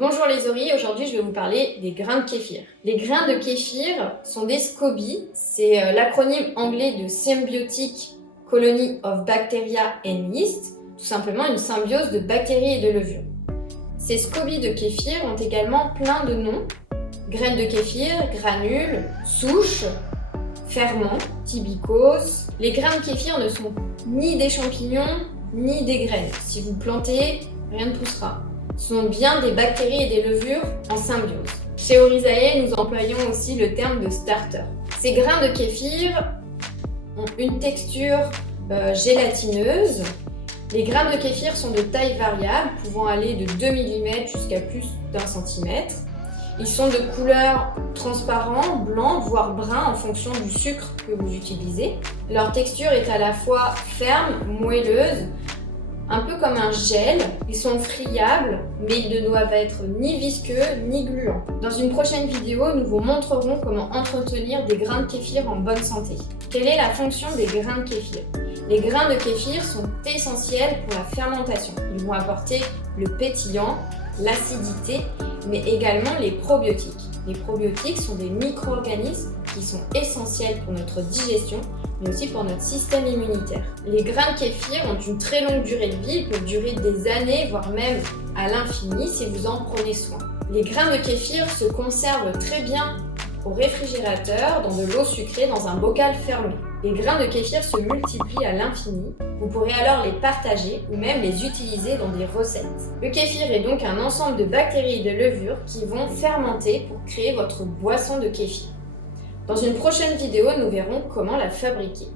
Bonjour les oreilles, aujourd'hui je vais vous parler des grains de kéfir. Les grains de kéfir sont des SCOBY, c'est l'acronyme anglais de Symbiotic Colony of Bacteria and Yeast, tout simplement une symbiose de bactéries et de levures. Ces SCOBY de kéfir ont également plein de noms: graines de kéfir, granules, souches, ferments, tibicos. Les grains de kéfir ne sont ni des champignons ni des graines. Si vous plantez, rien ne poussera. Ce sont bien des bactéries et des levures en symbiose. Chez Orizae, nous employons aussi le terme de starter. Ces grains de kéfir ont une texture gélatineuse. Les grains de kéfir sont de taille variable, pouvant aller de 2 mm jusqu'à plus d'1 cm. Ils sont de couleur transparent, blanc, voire brun en fonction du sucre que vous utilisez. Leur texture est à la fois ferme, moelleuse, un peu comme un gel. Ils sont friables, mais ils ne doivent être ni visqueux ni gluants. Dans une prochaine vidéo, nous vous montrerons comment entretenir des grains de kéfir en bonne santé. Quelle est la fonction des grains de kéfir? Les grains de kéfir sont essentiels pour la fermentation. Ils vont apporter le pétillant, l'acidité, mais également les probiotiques. Les probiotiques sont des micro-organismes qui sont essentiels pour notre digestion, mais aussi pour notre système immunitaire. Les grains de kéfir ont une très longue durée de vie, ils peuvent durer des années, voire même à l'infini si vous en prenez soin. Les grains de kéfir se conservent très bien au réfrigérateur, dans de l'eau sucrée, dans un bocal fermé. Les grains de kéfir se multiplient à l'infini. Vous pourrez alors les partager ou même les utiliser dans des recettes. Le kéfir est donc un ensemble de bactéries et de levures qui vont fermenter pour créer votre boisson de kéfir. Dans une prochaine vidéo, nous verrons comment la fabriquer.